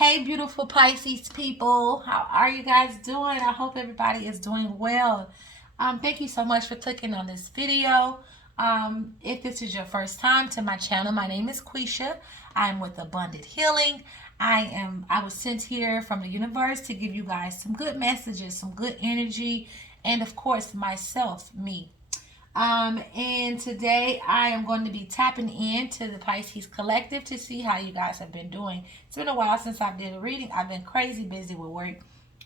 Hey, beautiful Pisces people. How are you guys doing? I hope everybody is doing well. Thank you so much for clicking on this video. If this is your first time to my channel, my name is Quisha. I'm with Abundant Healing. I was sent here from the universe to give you guys some good messages, some good energy, and of course, myself, me. And today I am going to be tapping into the Pisces Collective to see how you guys have been doing. It's been a while since I did a reading. I've been crazy busy with work,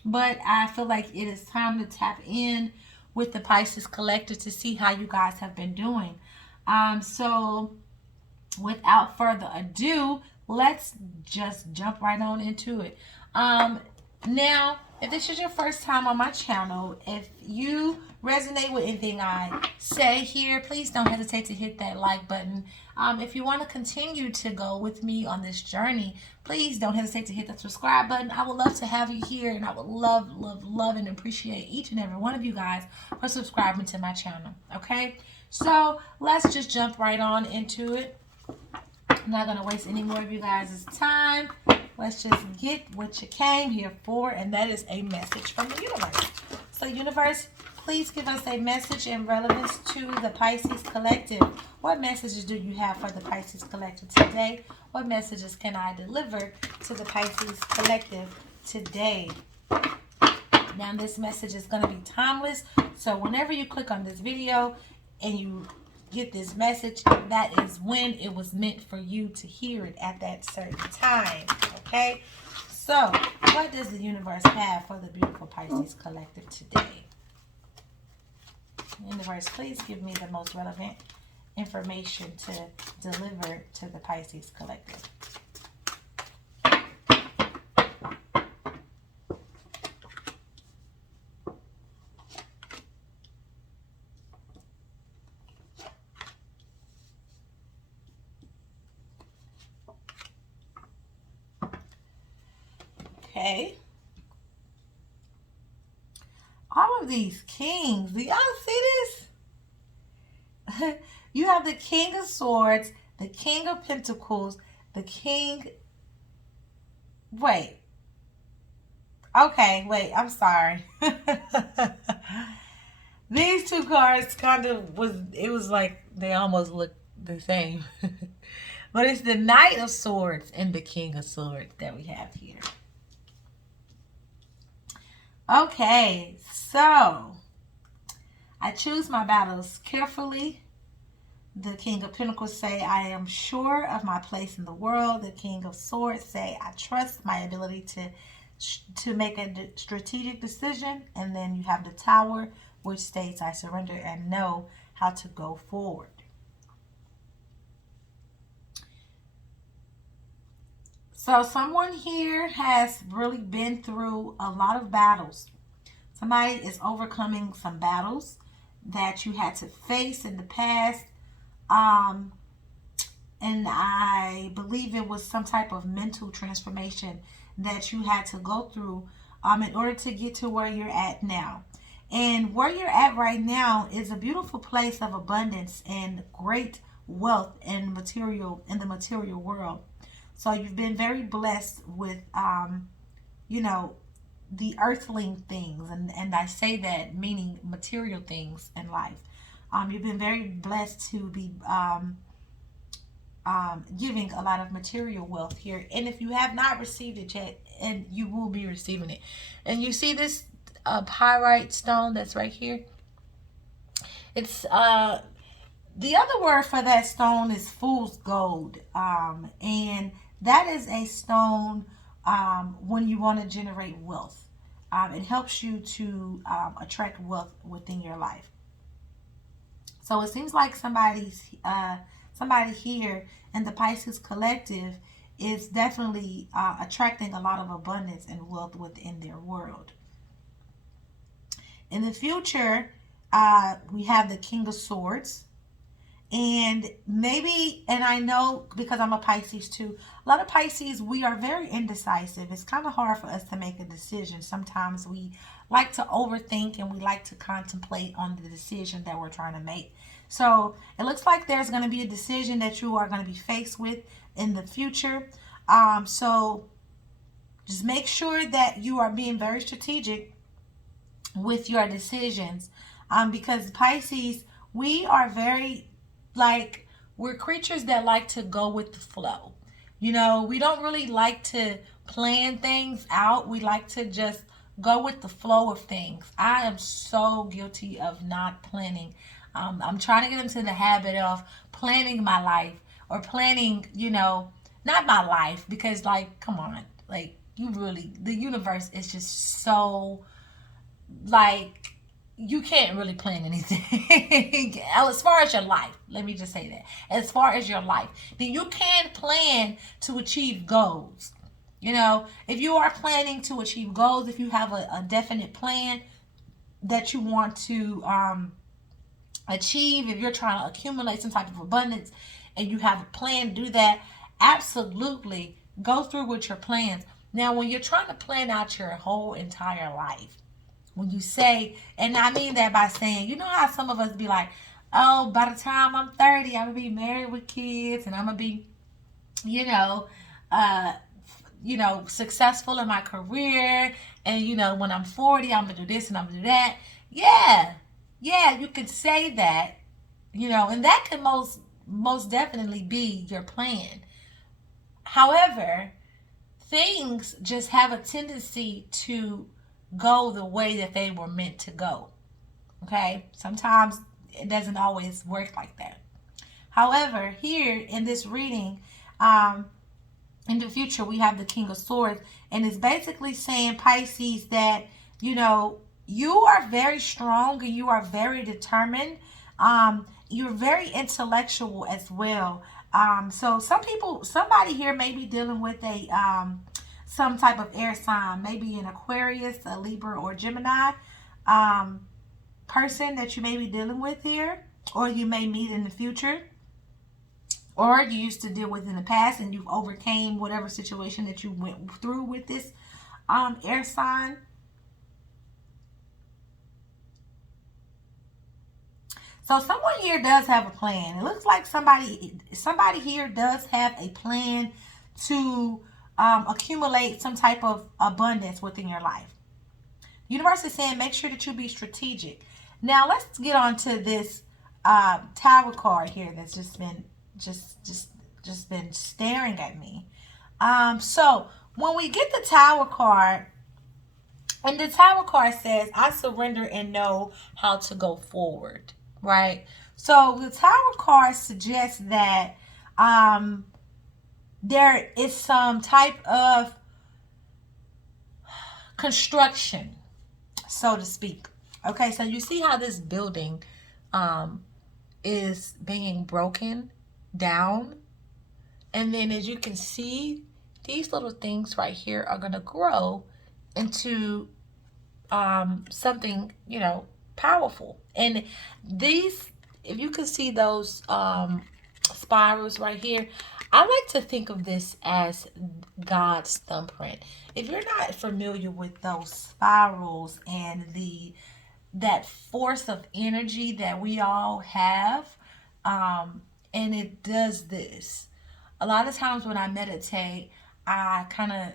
but I feel like it is time to tap in with the Pisces Collective to see how you guys have been doing. So without further ado, let's just jump right on into it. Now, if this is your first time on my channel, if you resonate with anything I say here, please don't hesitate to hit that like button. If you want to continue to go with me on this journey, please don't hesitate to hit the subscribe button. I would love to have you here, and I would love and appreciate each and every one of you guys for subscribing to my channel. Okay, so let's just jump right on into it. I'm not going to waste any more of you guys' time. Let's just get what you came here for, and that is a message from the universe. So, universe, please give us a message in relevance to the Pisces Collective. What messages do you have for the Pisces Collective today? What messages can I deliver to the Pisces Collective today? Now, this message is going to be timeless. So, whenever you click on this video and you get this message, that is when it was meant for you to hear it at that certain time. Okay, so what does the universe have for the beautiful Pisces Collective today? Universe, please give me the most relevant information to deliver to the Pisces Collective. Okay. All of these kings. Do y'all see this? You have the King of Swords, the King of Pentacles, the King... Wait. Okay, wait. I'm sorry. These two cards kind of it was like they almost looked the same. But it's the Knight of Swords and the King of Swords that we have here. Okay, so I choose my battles carefully. The King of Pentacles say, I am sure of my place in the world. The King of Swords say, I trust my ability to make a strategic decision. And then you have the Tower, which states, I surrender and know how to go forward. So someone here has really been through a lot of battles. Somebody is overcoming some battles that you had to face in the past. And I believe it was some type of mental transformation that you had to go through in order to get to where you're at now. And where you're at right now is a beautiful place of abundance and great wealth and in the material world. So you've been very blessed with, the earthling things. And I say that meaning material things in life. You've been very blessed to be giving a lot of material wealth here. And if you have not received it yet, and you will be receiving it. And you see this pyrite stone that's right here? It's the other word for that stone is fool's gold. And that is a stone when you want to generate wealth. It helps you to attract wealth within your life. So it seems like somebody here in the Pisces Collective is definitely attracting a lot of abundance and wealth within their world. In the future, we have the King of Swords. And maybe, and I know because I'm a Pisces too, a lot of Pisces, we are very indecisive. It's kind of hard for us to make a decision. Sometimes we like to overthink and we like to contemplate on the decision that we're trying to make. So it looks like there's going to be a decision that you are going to be faced with in the future. So Just make sure that you are being very strategic with your decisions. Because Pisces, we are very, like, we're creatures that like to go with the flow. You know, we don't really like to plan things out. We like to just go with the flow of things. I am so guilty of not planning. I'm trying to get into the habit of planning my life, or planning, not my life, because, like, come on, like, you really, the universe is just so, like, you can't really plan anything. As far as your life, let me just say that. As far as your life, then you can plan to achieve goals. If you are planning to achieve goals, if you have a definite plan that you want to achieve, if you're trying to accumulate some type of abundance and you have a plan to do that, absolutely go through with your plans. Now, when you're trying to plan out your whole entire life, when you say, and I mean that by saying, you know how some of us be like, oh, by the time I'm 30, I'm going to be married with kids, and I'm going to be, uh, successful in my career. And, when I'm 40, I'm going to do this and I'm going to do that. Yeah, you could say that, and that can most definitely be your plan. However, things just have a tendency to go the way that they were meant to go. Okay? Sometimes it doesn't always work like that. However, here in this reading, in the future, we have the King of Swords, and it's basically saying, Pisces, that, you are very strong and you are very determined. You're very intellectual as well. So somebody here may be dealing with some type of air sign, maybe an Aquarius, a Libra, or Gemini person that you may be dealing with here, or you may meet in the future, or you used to deal with in the past and you've overcame whatever situation that you went through with this air sign. So someone here does have a plan. It looks like somebody here does have a plan to accumulate some type of abundance within your life. Universe is saying, make sure that you be strategic. Now let's get on to this Tower card here that's just been been staring at me. So when we get the Tower card, and the Tower card says, I surrender and know how to go forward. Right? So the Tower card suggests that there is some type of construction, so to speak. Okay, so you see how this building is being broken down. And then, as you can see, these little things right here are going to grow into something, powerful. And these, if you can see those spirals right here, I like to think of this as God's thumbprint. If you're not familiar with those spirals and that force of energy that we all have, and it does this. A lot of times when I meditate, I kind of,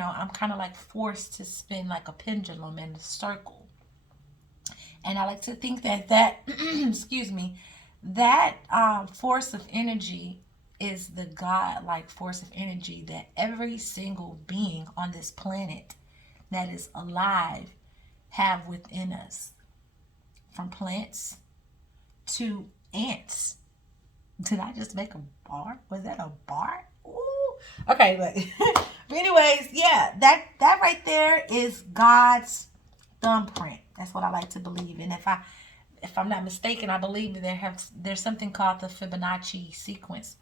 I'm kind of like forced to spin like a pendulum in a circle. And I like to think that excuse me, that force of energy is the God-like force of energy that every single being on this planet that is alive have within us. From plants to ants. Did I just make a bar? Was that a bar? Ooh. Okay, but anyways, yeah, that right there is God's thumbprint. That's what I like to believe. And if I'm not mistaken, I believe that there's something called the Fibonacci sequence,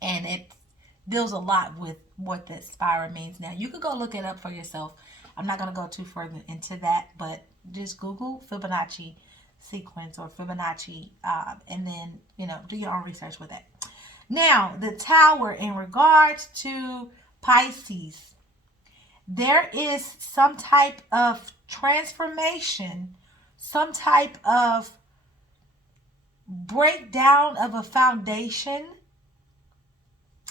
and it deals a lot with what that spiral means. Now, you could go look it up for yourself. I'm not going to go too further into that, but just Google Fibonacci sequence or Fibonacci, and then, do your own research with that. Now, the Tower, in regards to Pisces, there is some type of transformation, some type of breakdown of a foundation.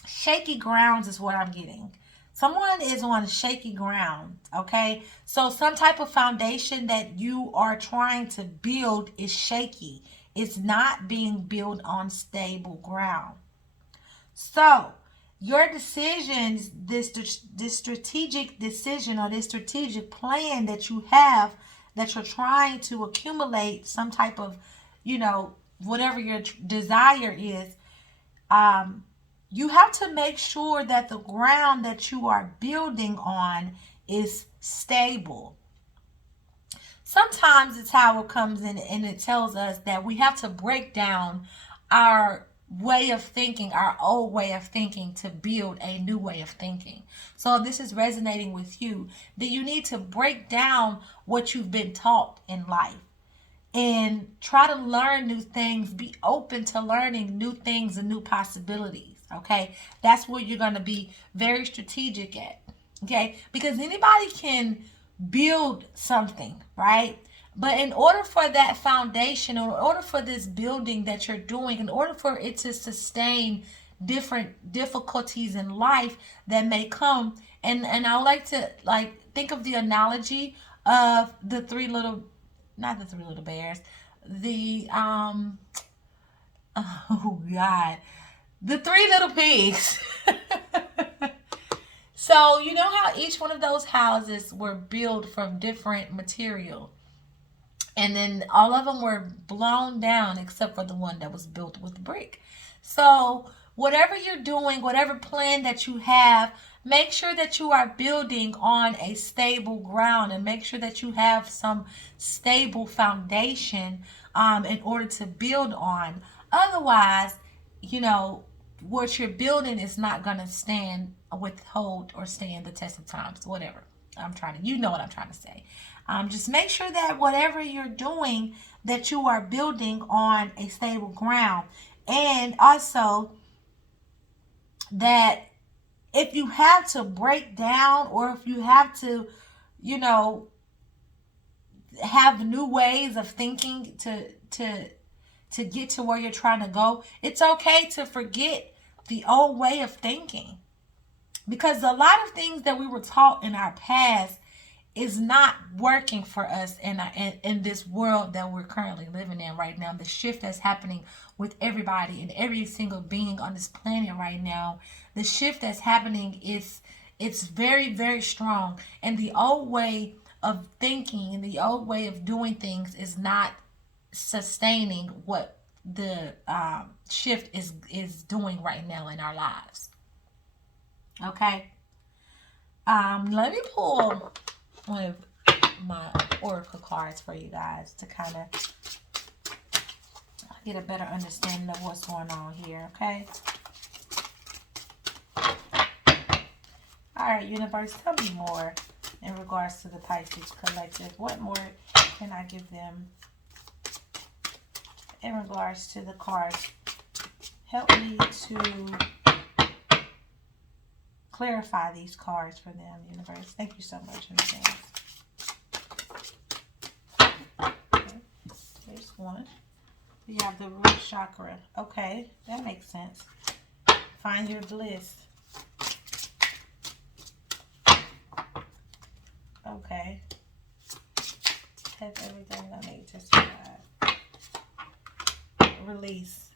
Shaky grounds is what I'm getting. Someone is on shaky ground, okay? So some type of foundation that you are trying to build is shaky. It's not being built on stable ground. So your decisions, this strategic decision or this strategic plan that you have, that you're trying to accumulate some type of, whatever your desire is, you have to make sure that the ground that you are building on is stable. Sometimes the tower comes in and it tells us that we have to break down our way of thinking, our old way of thinking, to build a new way of thinking. So if this is resonating with you, then you need to break down what you've been taught in life and try to learn new things. Be open to learning new things and new possibilities. Okay, that's where you're going to be very strategic at. Okay, because anybody can build something, right? But in order for that foundation, or in order for this building that you're doing, in order for it to sustain different difficulties in life that may come, and I like to think of the analogy of the three little, not the three little bears, the oh God, the three little pigs. So you know how each one of those houses were built from different material, and then all of them were blown down except for the one that was built with brick. So whatever you're doing, whatever plan that you have, make sure that you are building on a stable ground, and make sure that you have some stable foundation in order to build on. Otherwise, what you're building is not going to withhold or stand the test of times, whatever you know what I'm trying to say. Just make sure that whatever you're doing, that you are building on a stable ground. And also that if you have to break down, or if you have to, have new ways of thinking to get to where you're trying to go, it's okay to forget the old way of thinking, because a lot of things that we were taught in our past is not working for us in this world that we're currently living in right now. The shift that's happening with everybody and every single being on this planet right now, the shift that's happening it's very, very strong, and the old way of thinking and the old way of doing things is not sustaining what the shift is doing right now in our lives. Okay. Let me pull one of my oracle cards for you guys to kind of get a better understanding of what's going on here. Okay. All right, universe, tell me more in regards to the Pisces collective. What more can I give them in regards to the cards? Help me to clarify these cards for them, universe. Thank you so much in advance. Okay. There's one. You have the root chakra. Okay, that makes sense. Find your bliss. Okay. Have everything I need to survive. Release.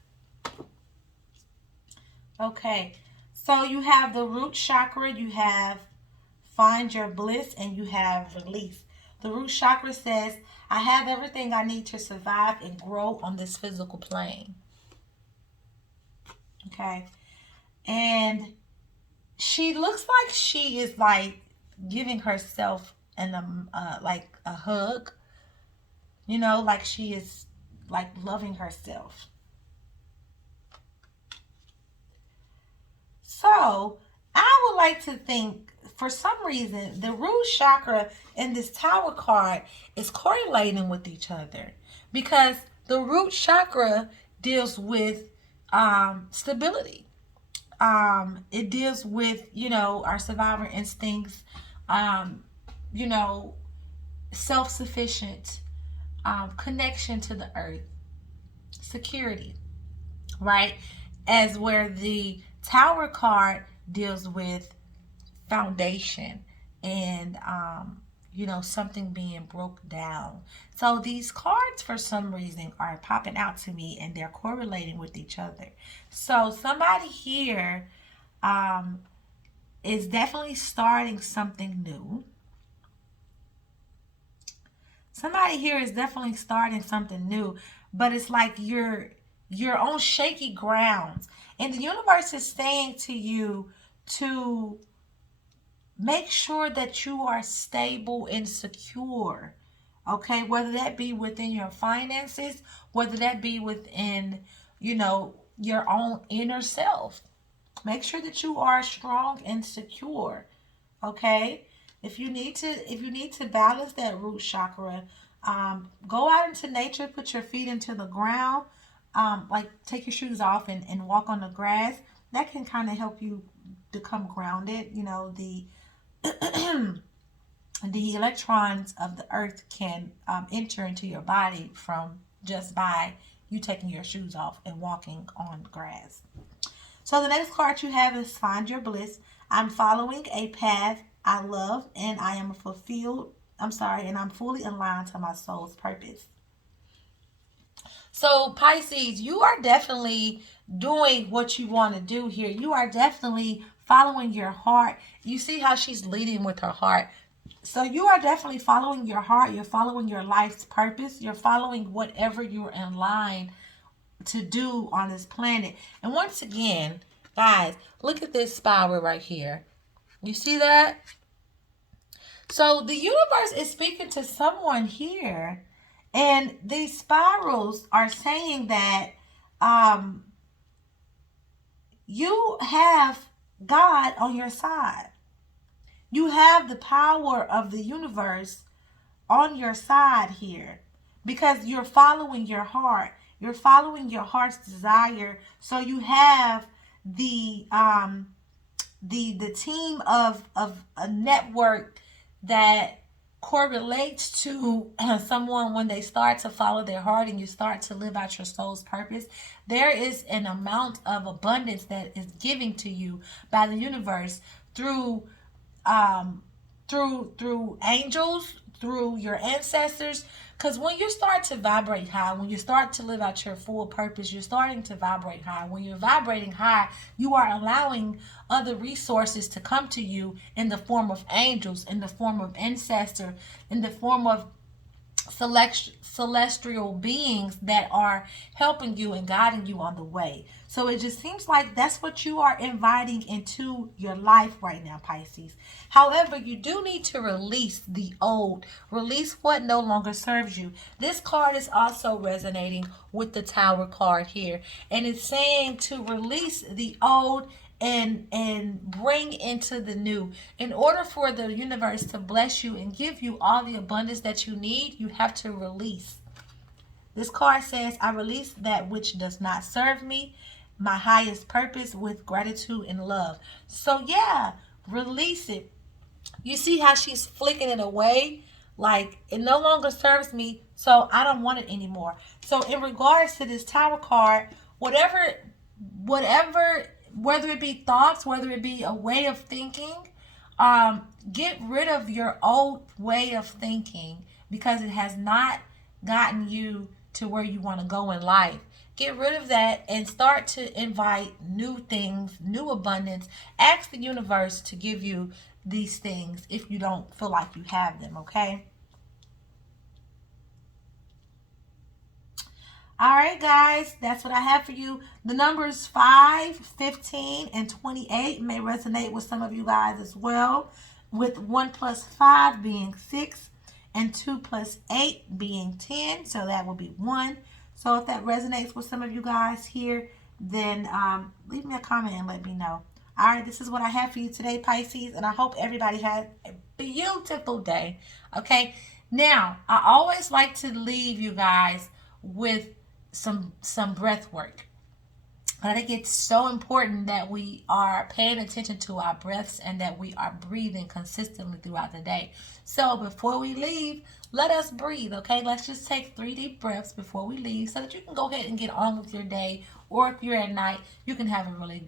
Okay. So you have the root chakra, you have find your bliss, and you have release. The root chakra says, I have everything I need to survive and grow on this physical plane. Okay. And she looks like she is giving herself like a hug. Like she is loving herself. So I would like to think, for some reason, the root chakra and this tower card is correlating with each other, because the root chakra deals with stability. It deals with, our survivor instincts, self-sufficient, connection to the earth, security, right? As where the Tower card deals with foundation and you know, something being broke down. So these cards for some reason are popping out to me and they're correlating with each other. So somebody here is definitely starting something new. Somebody here is definitely starting something new, but it's like you're on shaky grounds. And the universe is saying to you to make sure that you are stable and secure. Okay, whether that be within your finances, whether that be within, you know, your own inner self. Make sure that you are strong and secure. Okay? If you need to balance that root chakra, go out into nature, put your feet into the ground, like take your shoes off and walk on the grass. That can kind of help you become grounded. You know, the electrons of the earth can enter into your body from just by you taking your shoes off and walking on grass. So the next card you have is Find Your Bliss. I'm following a path I love and I am fulfilled. And I'm fully aligned to my soul's purpose. So Pisces, you are definitely doing what you want to do here. You are definitely following your heart. You see how she's leading with her heart. So you are definitely following your heart. You're following your life's purpose. You're following whatever you're in line to do on this planet. And once again, guys, look at this spiral right here. You see that? So the universe is speaking to someone here, and these spirals are saying that you have God on your side. You have the power of the universe on your side here because you're following your heart. You're following your heart's desire. So you have the team of a network that correlates to someone when they start to follow their heart and you start to live out your soul's purpose. There is an amount of abundance that is given to you by the universe through angels, through your ancestors. Because when you start to vibrate high, when you start to live out your full purpose, you're starting to vibrate high. When you're vibrating high, you are allowing other resources to come to you in the form of angels, in the form of ancestors, in the form of celestial beings that are helping you and guiding you on the way. So it just seems like that's what you are inviting into your life right now, Pisces. However, you do need to release the old, release what no longer serves you. This card is also resonating with the Tower card here, and it's saying to release the old and bring into the new. In order for the universe to bless you and give you all the abundance that you need, you have to release. This card says, I release that which does not serve me, my highest purpose, with gratitude and love. So yeah, release it. You see how she's flicking it away? Like, it no longer serves me, so I don't want it anymore. So in regards to this Tower card, whatever, whether it be thoughts, whether it be a way of thinking, get rid of your old way of thinking because it has not gotten you to where you want to go in life. Get rid of that and start to invite new things, new abundance. Ask the universe to give you these things if you don't feel like you have them, okay? All right, guys, that's what I have for you. The numbers 5, 15, and 28 may resonate with some of you guys as well, with 1 plus 5 being 6 and 2 plus 8 being 10. So that will be 1. So if that resonates with some of you guys here, then leave me a comment and let me know. All right, this is what I have for you today, Pisces, and I hope everybody has a beautiful day. Okay, now I always like to leave you guys with some breath work. I think it's so important that we are paying attention to our breaths and that we are breathing consistently throughout the day. So before we leave, let us breathe, okay? Let's just take 3 deep breaths before we leave so that you can go ahead and get on with your day Or if you're at night, you can have a really,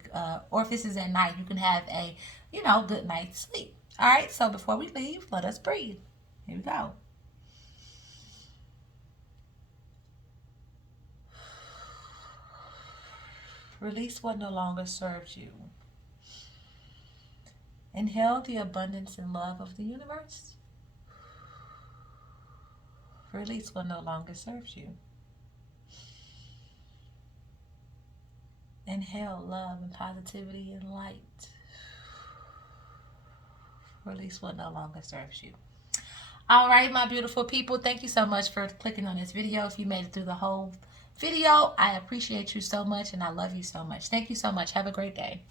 or if this is at night, you can have a, good night's sleep. All right, so before we leave, let us breathe. Here we go. Release what no longer serves you. Inhale the abundance and love of the universe. Release what no longer serves you. Inhale love and positivity and light. Release what no longer serves you. All right, my beautiful people, thank you so much for clicking on this video. If you made it through the whole video, I appreciate you so much and I love you so much. Thank you so much. Have a great day.